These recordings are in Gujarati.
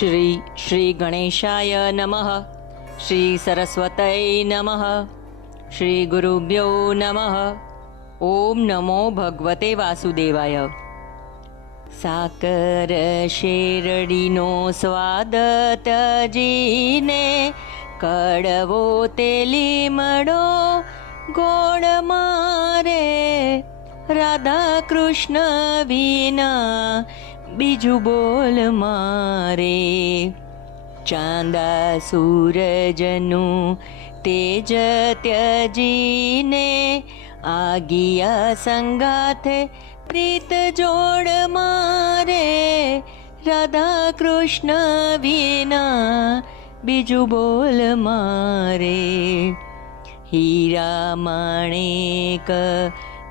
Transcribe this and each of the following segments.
શ્રી શ્રી ગણેશાય નમઃ શ્રી સરસ્વતય નમઃ શ્રી ગુરુભ્યો નમઃ ઓમ નમો ભગવતે વાસુદેવાય સાકર શેરડીનો સ્વાદ તજીને કડવો તેલી મળો ગોળ મારે રાધા કૃષ્ણ વિના બીજું બોલ મારે. ચાંદા સૂરજનું તેજ ત્યજીને આગિયા સંગાથે પ્રીત જોડ મારે. રાધા કૃષ્ણ વિના બીજું બોલ મારે. હીરા માણેક,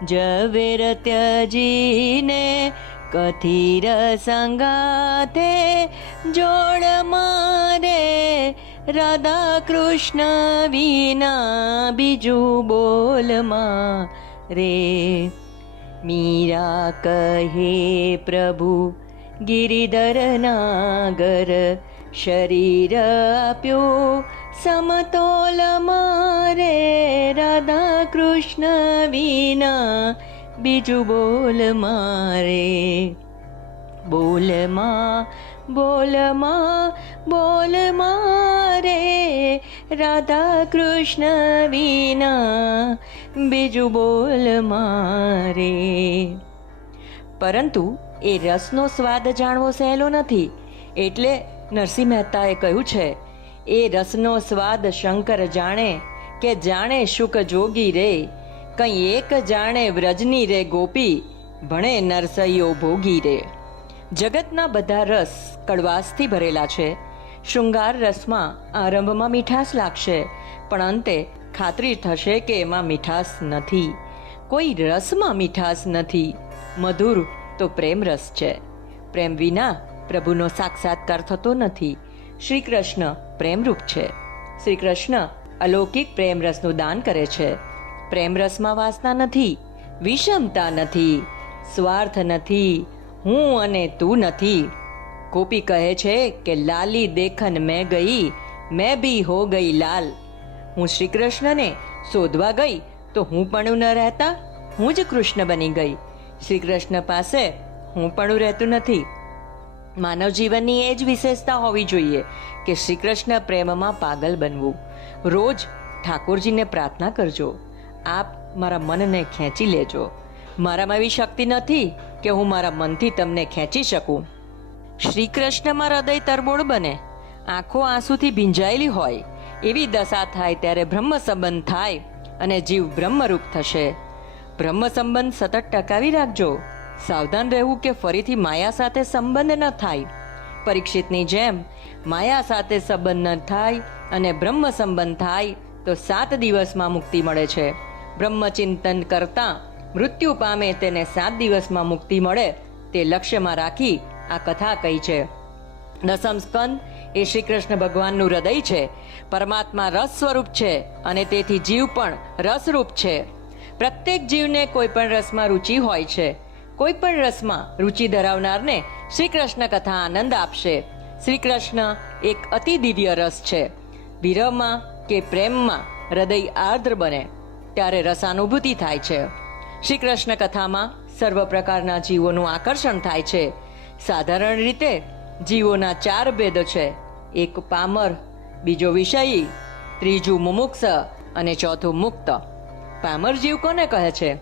ઝવેર ત્યજીને કથિર સંગાથે જોડ મારે રાધા કૃષ્ણ વિના બીજું બોલમાં રે મીરા કહે, પ્રભુ, ગિરિધર નાગર, શરીર આપ્યું સમતોલ મારે રાધા કૃષ્ણ વિના બીજું બોલ મારે. બોલમાં બોલમાં બોલ મારે. રાધા કૃષ્ણ વિના બીજું બોલ મારે. પરંતુ એ રસનો સ્વાદ જાણવો સહેલો નથી. એટલે નરસિંહ મહેતાએ કહ્યું છે, એ રસનો સ્વાદ શંકર જાણે કે જાણે શુક જોગી રે. કંઈ એક જાણે વ્રજની રે ગોપી, ભણે નરસૈયો ભોગી રે. જગતના બધા રસ કડવાશથી ભરેલા છે. શૃંગાર રસમાં આરંભમાં મીઠાશ લાગશે. પણ અંતે ખાતરી થશે કે એમાં મીઠાશ નથી. કોઈ રસમાં મીઠાશ નથી. મધુર તો પ્રેમ રસ છે. પ્રેમ વિના પ્રભુનો સાક્ષાત્કાર થતો નથી. શ્રી કૃષ્ણ પ્રેમરૂપ છે. શ્રી કૃષ્ણ અલૌકિક પ્રેમ રસનું દાન કરે છે. પ્રેમ રસમાં વાસના નથી, વિષમતા નથી, સ્વાર્થ નથી, હું અને તું નથી. ગોપી કહે છે કે લાલી દેખન મેં ગઈ, મેં બી હો ગઈ લાલ. હું શ્રી કૃષ્ણને શોધવા ગઈ તો હું પણ ન રહેતા, હું જ કૃષ્ણ બની ગઈ. શ્રી કૃષ્ણ પાસે હું પણ રહેતું નથી. માનવ જીવનની એ જ વિશેષતા હોવી જોઈએ કે શ્રી કૃષ્ણ પ્રેમમાં પાગલ બનવું. રોજ ઠાકોરજીને પ્રાર્થના કરજો. આપ મારા મનને ખેંચી લેજો. મારામાં એવી શક્તિ નથી કે હું મારા મનથી તમને ખેંચી શકું. શ્રી કૃષ્ણમાં હૃદય તરબોળ બને. આંખો આંસુથી ભીંજાયેલી હોય. એવી દશા થાય ત્યારે બ્રહ્મ સંબંધ થાય અને જીવ બ્રહ્મરૂપ થશે. બ્રહ્મ સંબંધ સતત ટકાવી રાખજો. સાવધાન રહેવું કે ફરીથી માયા સાથે સંબંધ ન થાય. પરીક્ષિતની જેમ, માયા સાથે સંબંધ ન થાય અને બ્રહ્મ સંબંધ થાય તો સાત દિવસમાં મુક્તિ મળે છે. બ્રહ્મચિંતન કરતા મૃત્યુ પામે તેને સાત દિવસમાં મુક્તિ મળે તે લક્ષ્યમાં રાખી આ કથા કહી છે. દસમ સ્કંદ એ શ્રી કૃષ્ણ ભગવાનનું હૃદય છે. પરમાત્મા રસ સ્વરૂપ છે અને તેથી જીવ પણ રસરૂપ છે. પ્રત્યેક જીવને કોઈ પણ રસમાં રુચિ હોય છે. કોઈ પણ રસમાં રુચિ ધરાવનારને શ્રી કૃષ્ણ કથા આનંદ આપશે. શ્રી કૃષ્ણ એક અતિ દિવ્ય રસ છે. વિરહમાં કે પ્રેમમાં હૃદય આર્દ્ર બને. ત્યારે રસાનુભૂતિ થાય છે. શ્રી કૃષ્ણ કથામાં સર્વ પ્રકારના જીવોનું આકર્ષણ થાય છે. સાધારણ રીતે જીવોના ચાર ભેદ છે. એક પામર, બીજો વિષયી, ત્રીજું મુમુક્ષ અને ચોથું મુક્ત. પામર જીવ કોને કહે છે?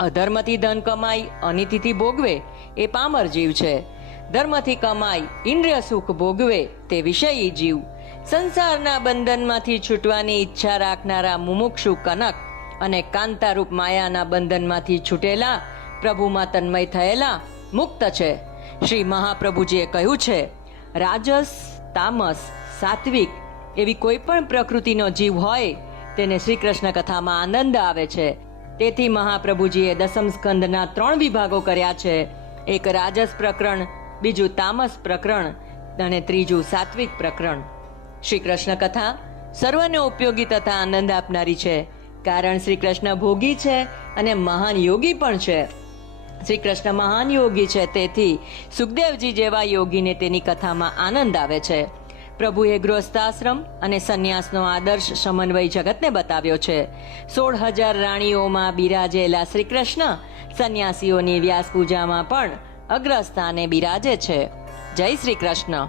અધર્મથી ધન કમાઈ, અનિતિથી ભોગવે એ પામર જીવ છે. ધર્મથી કમાઈ, ઇન્દ્રિય સુખ ભોગવે તે વિષયી જીવ. સંસારના બંધનમાંથી છૂટવાની ઈચ્છા રાખનારા મુમુક્ષુ કનક અને કાંતારૂપ માયાના બંધનમાંથી છૂટેલા પ્રભુમાં તન્મય થયેલા મુક્ત છે. શ્રી મહાપ્રભુજીએ કહ્યું છે, રાજસ, તામસ, સાત્વિક એવી કોઈ પણ પ્રકૃતિનો જીવ હોય, તેને શ્રી કૃષ્ણ કથામાં આનંદ આવે છે. તેથી મહાપ્રભુજીએ દસમ સ્કંદના ત્રણ વિભાગો કર્યા છે. એક રાજસ પ્રકરણ, બીજું તામસ પ્રકરણ અને ત્રીજું સાત્વિક પ્રકરણ. શ્રી કૃષ્ણ કથા સર્વને ઉપયોગી તથા આનંદ આપનારી છે. કારણ શ્રી કૃષ્ણ ભોગી છે અને મહાન યોગી પણ છે. શ્રી કૃષ્ણ મહાન યોગી છે, તેથી સુખદેવજી જેવા યોગીને તેની કથામાં આનંદ આવે છે. પ્રભુએ ગૃહસ્થાશ્રમ અને સંન્યાસનો આદર્શ સમન્વય જગતને બતાવ્યો છે. સોળ હજાર રાણીઓમાં બિરાજેલા શ્રી કૃષ્ણ સંન્યાસીઓની વ્યાસ પૂજામાં પણ અગ્રસ્થાને બિરાજે છે. જય શ્રી કૃષ્ણ.